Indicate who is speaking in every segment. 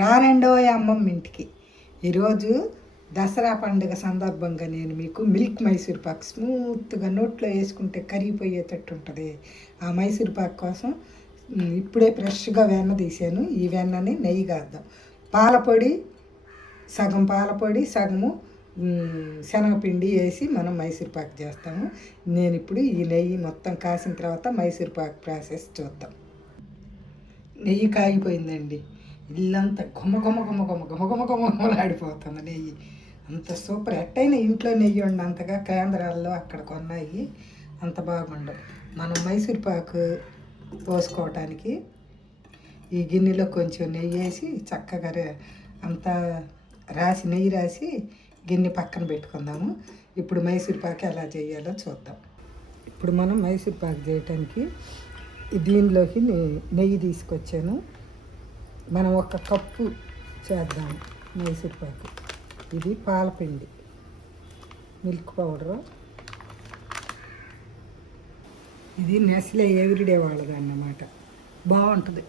Speaker 1: రారెండో అమ్మమ్మ ఇంటికి. ఈరోజు దసరా పండుగ సందర్భంగా నేను మీకు మిల్క్ మైసూర్ పాక్ స్మూత్గా నోట్లో వేసుకుంటే కరిగిపోయేటట్టు ఉంటుంది. ఆ మైసూర్ పాక్ కోసం ఇప్పుడే ఫ్రెష్గా వెన్న తీసాను. ఈ వెన్నని నెయ్యి కాద్దాం. పాలపొడి సగం పాలపొడి సగము శనగపిండి వేసి మనం మైసూర్ పాక్ చేస్తాము. నేను ఇప్పుడు ఈ నెయ్యి మొత్తం కాసిన తర్వాత మైసూర్ పాక్ ప్రాసెస్ చూద్దాం. నెయ్యి కాగిపోయిందండి. ఇల్లంతా గుమ్మ గుమ్మ గుమ్మ గుమ్మ గుమ్మ గుమ్మ గుమ్మ గుమ్మలాడిపోతుంది నెయ్యి. అంత సూపర్ ఎట్టయినా ఇంట్లో నెయ్యి ఉండంతగా కేంద్రాల్లో అక్కడ కొన్నాయి. అంత బాగుండవు. మనం మైసూర్ పాకు పోసుకోవటానికి ఈ గిన్నెలో కొంచెం నెయ్యి వేసి చక్కగా అంతా రాసి నెయ్యి రాసి గిన్నె పక్కన పెట్టుకుందాము. ఇప్పుడు మైసూర్పాకు ఎలా చేయాలో చూద్దాం. ఇప్పుడు మనం మైసూర్పాకు చేయటానికి దీనిలోకి నెయ్యి తీసుకొచ్చాను. మనం ఒక కప్పు చేద్దాం మైసూర్పాకు. ఇది పాలపిండి. Milk powder. ఇది నెస్లే ఎవ్రీడే వాళ్ళది అన్నమాట బాగుంటుంది.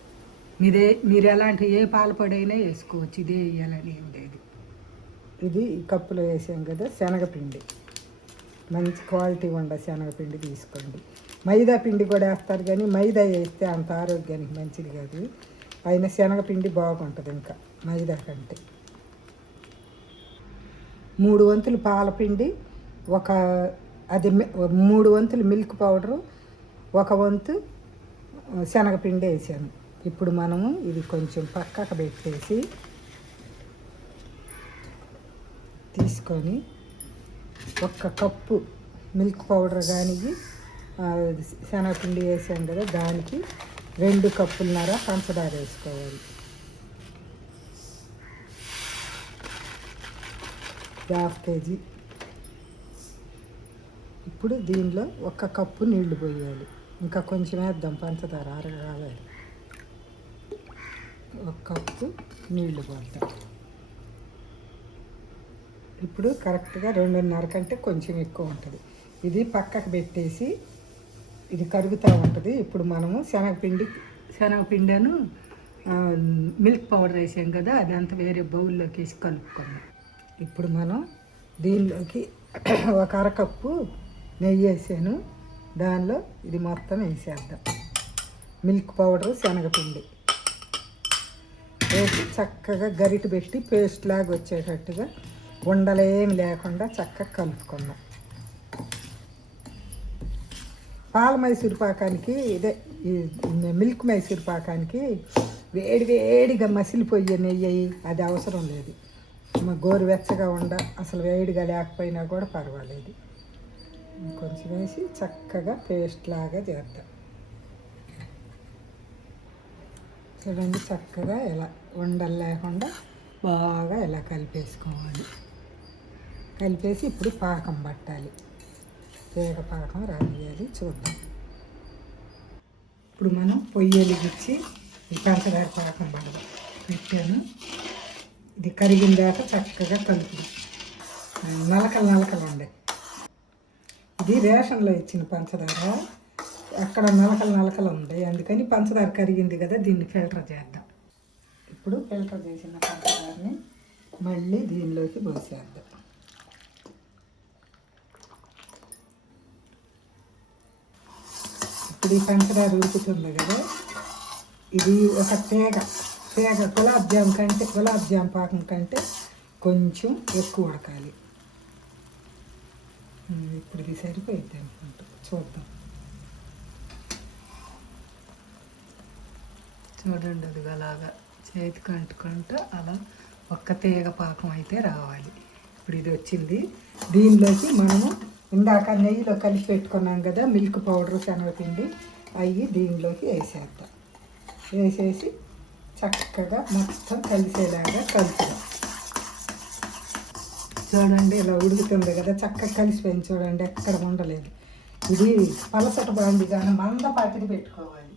Speaker 1: మీదే మీరు ఎలాంటి ఏ పాలపొడైనా వేసుకోవచ్చు. ఇదే వేయాలని ఏం లేదు. ఇది కప్పులో వేసాం కదా శనగపిండి. మంచి క్వాలిటీ ఉండ శనగపిండి తీసుకోండి. మైదా పిండి కూడా వేస్తారు కానీ మైదా వేస్తే అంత ఆరోగ్యానికి మంచిది కాదు. అయిన శనగపిండి బాగుంటుంది ఇంకా మైదా కంటే మూడు వంతులు పాలపిండి ఒక అది మూడు వంతులు మిల్క్ పౌడరు ఒక వంతు శనగపిండి వేసాను. ఇప్పుడు మనము ఇది కొంచెం పక్కకు పెట్టేసి తీసుకొని ఒక్క కప్పు మిల్క్ పౌడర్ కానీ శనగపిండి వేసాం కదా దానికి రెండు కప్పులున్నర పంచదార వేసుకోవాలి. Half kg. ఇప్పుడు దీనిలో ఒక కప్పు నీళ్ళు పోయాలి. ఇంకా కొంచెం వేద్దాం పంచదార అరగాలి ఒక కప్పు నీళ్ళు పోద్దాం. ఇప్పుడు కరెక్ట్గా రెండున్నర కంటే కొంచెం ఎక్కువ ఉంటుంది. ఇది పక్కకు పెట్టేసి ఇది కరుగుతూ ఉంటుంది. ఇప్పుడు మనము శనగపిండి శనగపిండిను మిల్క్ పౌడర్ వేసాం కదా అది అంత వేరే బౌల్లోకి వేసి కలుపుకున్నాం ఇప్పుడు మనం దీనిలోకి ఒక అరకప్పు నెయ్యి వేసాను. దానిలో ఇది మొత్తం వేసేద్దాం. మిల్క్ పౌడరు శనగపిండి. వేసి చక్కగా గరిట పెట్టి పేస్ట్ లాగా వచ్చేటట్టుగా ఉండలేమి లేకుండా చక్కగా కలుపుకున్నాం పాల మైసూరు పాకానికి ఇదే మిల్క్ మైసూర్ పాకానికి వేడి వేడిగా మసిలిపోయే నెయ్యి అది అవసరం లేదు. గోరువెచ్చగా ఉండ అసలు వేడిగా లేకపోయినా కూడా పర్వాలేదు. కొంచెం వేసి చక్కగా పేస్ట్ లాగా చేద్దాం. చూడండి చక్కగా ఇలా ఉండలు లేకుండా బాగా ఇలా కలిపేసుకోవాలి. కలిపేసి ఇప్పుడు పాకం పట్టాలి. తీగ పాకం రానియాలి చూద్దాం. ఇప్పుడు మనం పొయ్యి వెలిగించి ఈ పంచదార పాకం పడదాం. పెట్టాను. ఇది కరిగిన దాకా చక్కగా కలుపు నలకలు నలకలు ఉండే ఇది రేషన్లో ఇచ్చిన పంచదార. అక్కడ నలకలు నలకలు ఉండే అందుకని పంచదార కరిగింది కదా దీన్ని ఫిల్టర్ చేద్దాం. ఇప్పుడు ఫిల్టర్ చేసిన పంచదారని మళ్ళీ దీనిలోకి పోసేద్దాం. ఇప్పుడు ఈ పంచదార ఉడుకుతుంది కదా ఇది ఒక తేగ తేగ గులాబ్ జామ్ కంటే గులాబ్ జామ్ పాకం కంటే కొంచెం ఎక్కువ ఉడకాలి. ఇప్పుడు ఇది సరిపోయింది అనుకుంటా. చూద్దాం. చూడండి అది అలాగా చేతికి అంటుకుంటూ అలా ఒక్క తీగ పాకం అయితే రావాలి. ఇప్పుడు ఇది వచ్చింది. దీనిలోకి మనము ఇందాక నెయ్యిలో కలిపి పెట్టుకున్నాం కదా మిల్క్ పౌడర్ శనగపిండి అవి దీనిలోకి వేసేద్దాం. వేసేసి చక్కగా మొత్తం కలిసేలాగా కలుపుదాం. చూడండి ఇలా ఉడుకుతుంది కదా చక్కగా కలిసిపోయింది చూడండి ఎక్కడ ఉండలేదు. ఇది పలసట బాండి కానీ మందపాటికి పెట్టుకోవాలి.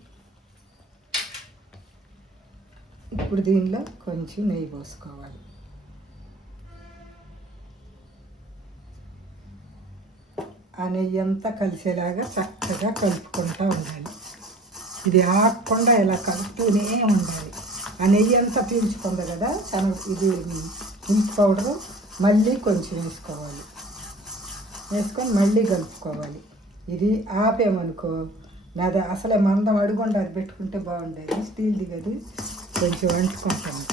Speaker 1: ఇప్పుడు దీనిలో కొంచెం నెయ్యి పోసుకోవాలి. ఆ నెయ్యి అంతా కలిసేలాగా చక్కగా కలుపుకుంటూ ఉండాలి. ఇది ఆకుండా ఇలా కలుపుతూనే ఉండాలి. ఆ నెయ్యి అంతా పీల్చుకుంది కదా శనగ ఇది మిల్క్ పౌడరు మళ్ళీ కొంచెం వేసుకోవాలి. వేసుకొని మళ్ళీ కలుపుకోవాలి. ఇది ఆపేమనుకో నాది అసలే మందం అడుగుండాలి అది పెట్టుకుంటే బాగుండేది స్టీల్ది కదా కొంచెం వండుకుంటాను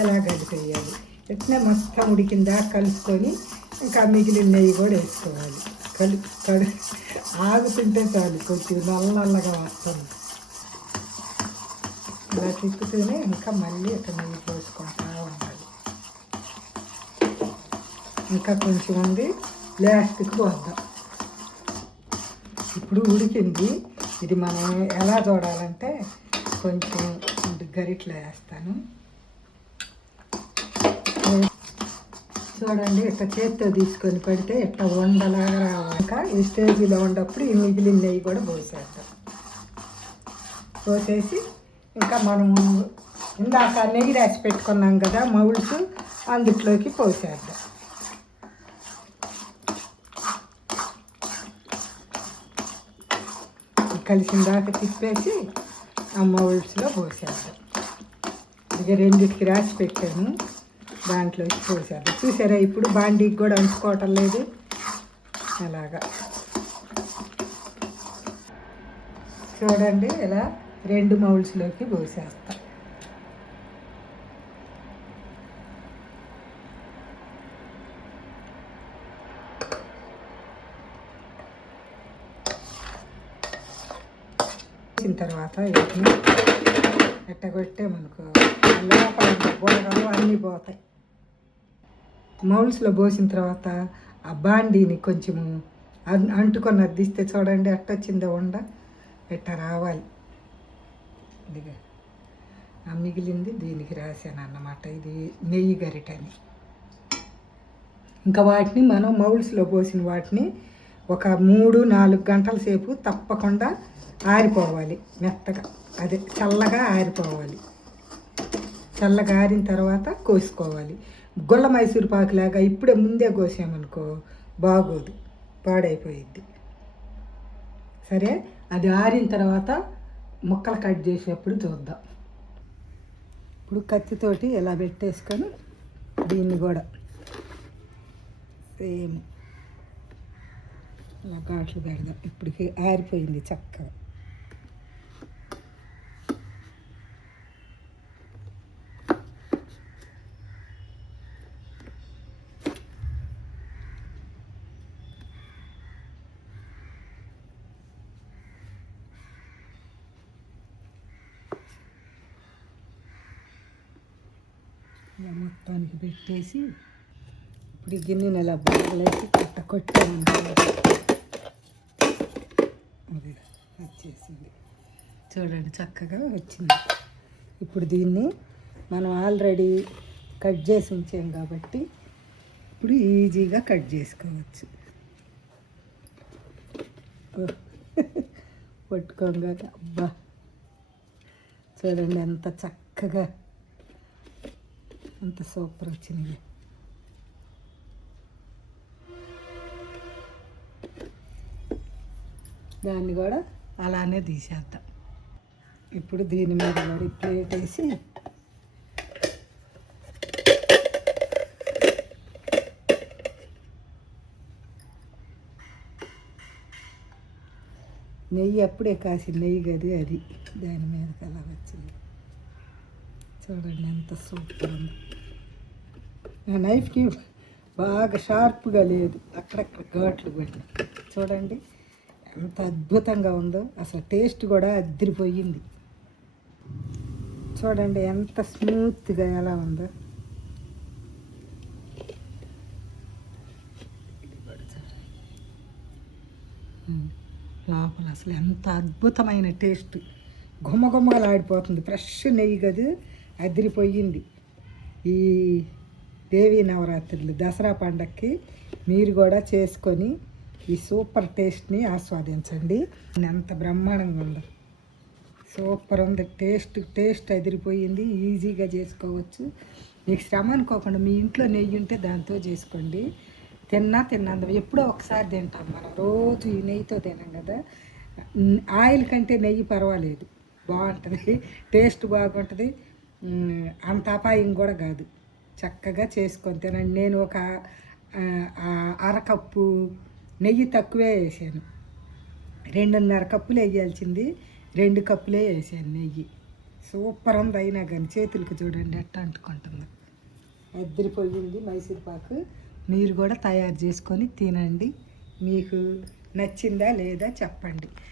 Speaker 1: ఇలా కలిపేయాలి. ఎట్లా మొత్తం ఉడికిందా కలుపుకొని ఇంకా మిగిలిన నెయ్యి కూడా వేసుకోవాలి. కలుపు కడు ఆగుతుంటే చాలు కొంచెం నల్ల నల్లగా వస్తుంది. ఇలా తిప్పుతూనే ఇంకా మళ్ళీ ఒక నెయ్యి పోసుకుంటా ఉండాలి. ఇంకా కొంచెం ఉంది లాస్ట్కి పోద్దాం. ఇప్పుడు ఉడికింది ఇది మనం ఎలా చూడాలంటే కొంచెం గరిట్లో వేస్తాను. చూడండి ఇట్లా చేత్తో తీసుకొని పెడితే ఇట్లా వండలాగా రావాక ఈ స్టేజీలో ఉన్నప్పుడు ఈ మిగిలిన నెయ్యి కూడా పోసేస్తాం పోసేసి ఇంకా మనము ఇందాక నెయ్యి రాసి పెట్టుకున్నాం కదా మౌల్స్ అందుట్లోకి పోసేద్దాం. కలిసిన దాకా తిప్పేసి ఆ మౌల్స్లో పోసేద్దాం. ఇక రెండింటికి రాసి పెట్టాను. దాంట్లో పోసారు చూసారా ఇప్పుడు బాండీకి కూడా అంచుకోవటం లేదు. అలాగా. చూడండి ఇలా రెండు మౌల్స్లోకి పోసేస్తా. వచ్చిన తర్వాత వీటిని ఎట్టగొట్టే మనకు లోపల అన్నీ పోతాయి. మౌల్స్లో పోసిన తర్వాత ఆ బాండీని కొంచెము అంటుకొని అద్దిస్తే చూడండి ఎట్టొచ్చిందో ఉండ ఎట్ట రావాలి. ఇదిగా ఆ మిగిలింది దీనికి రాశాను అన్నమాట. ఇది నెయ్యి గరిటని. ఇంకా వాటిని మనం మౌల్స్లో పోసిన వాటిని ఒక మూడు నాలుగు గంటల సేపు తప్పకుండా ఆరిపోవాలి మెత్తగా. అదే చల్లగా ఆరిపోవాలి. చల్లగా ఆరిన తర్వాత కోసుకోవాలి. గుల్ల మైసూరు పాకులాగా ఇప్పుడే ముందే కోసామనుకో బాగోదు పాడైపోయిద్ది. సరే? అది ఆరిన తర్వాత ముక్కలు కట్ చేసేప్పుడు చూద్దాం. ఇప్పుడు కత్తితోటి ఇలా పెట్టేసుకొని దీన్ని కూడా సేమ్. ఇలా ఘాట్లు పెడదాం. ఇప్పటికి ఆరిపోయింది చక్కగా. ఇలా మొత్తానికి పెట్టేసి ఇప్పుడు ఈ గిన్నెని ఇలా బాగలేసి కట్ట కొట్టామనుకో అది వచ్చేసింది. చూడండి చక్కగా వచ్చింది. ఇప్పుడు దీన్ని మనం ఆల్రెడీ కట్ చేసి ఉంచాం కాబట్టి ఇప్పుడు ఈజీగా కట్ చేసుకోవచ్చు. పట్టుకోగా అబ్బా! చూడండి ఎంత చక్కగా అంత సూపర్ వచ్చింది. దాన్ని కూడా అలానే తీసేద్దాం. ఇప్పుడు దీని మీద మరి ప్లేట్ వేసి నెయ్యి అప్పుడే కాసిన నెయ్యి గది అది. దాని మీదకి కదా చూడండి ఎంత సూపర్ ఉంది ఆ నైఫ్కి బాగా షార్ప్గా లేదు. అక్కడక్కడ ఘాట్లు పడి చూడండి ఎంత అద్భుతంగా ఉందో. అసలు టేస్ట్ కూడా అద్దరిపోయింది. చూడండి ఎంత స్మూత్గా ఎలా ఉందో. లోపల అసలు ఎంత అద్భుతమైన టేస్ట్. గుమ్మ ఫ్రెష్ నెయ్యి కదా. అదిరిపోయింది. ఈ దేవీ నవరాత్రులు దసరా పండక్కి మీరు కూడా చేసుకొని ఈ సూపర్ టేస్ట్ని ఆస్వాదించండి. ఎంత బ్రహ్మాండంగా ఉందో. సూపర్ ఉంది. టేస్ట్ టేస్ట్ అదిరిపోయింది. ఈజీగా చేసుకోవచ్చు. మీకు శ్రమ అనుకోకుండా మీ ఇంట్లో నెయ్యి ఉంటే దాంతో చేసుకోండి. తిన్నా తిన్నంత ఎప్పుడో ఒకసారి తింటాం మనం. రోజు ఈ నెయ్యితో తినాం కదా. ఆయిల్ కంటే నెయ్యి పర్వాలేదు. బాగుంటుంది. టేస్ట్ బాగుంటుంది. అంత అపాయం కూడా కాదు. చక్కగా చేసుకొని తినండి. నేను ఒక అరకప్పు నెయ్యి తక్కువే వేసాను. రెండున్నర కప్పులు వేయాల్సింది. రెండు కప్పులే వేసాను నెయ్యి. సూపర్ ఉంది అయినా కానీ చేతులకు చూడండి ఎట్లా అంటుకుంటుంది. అద్దరిపోయింది మైసూర్ పాకు. మీరు కూడా తయారు చేసుకొని తినండి. మీకు నచ్చిందా లేదా చెప్పండి.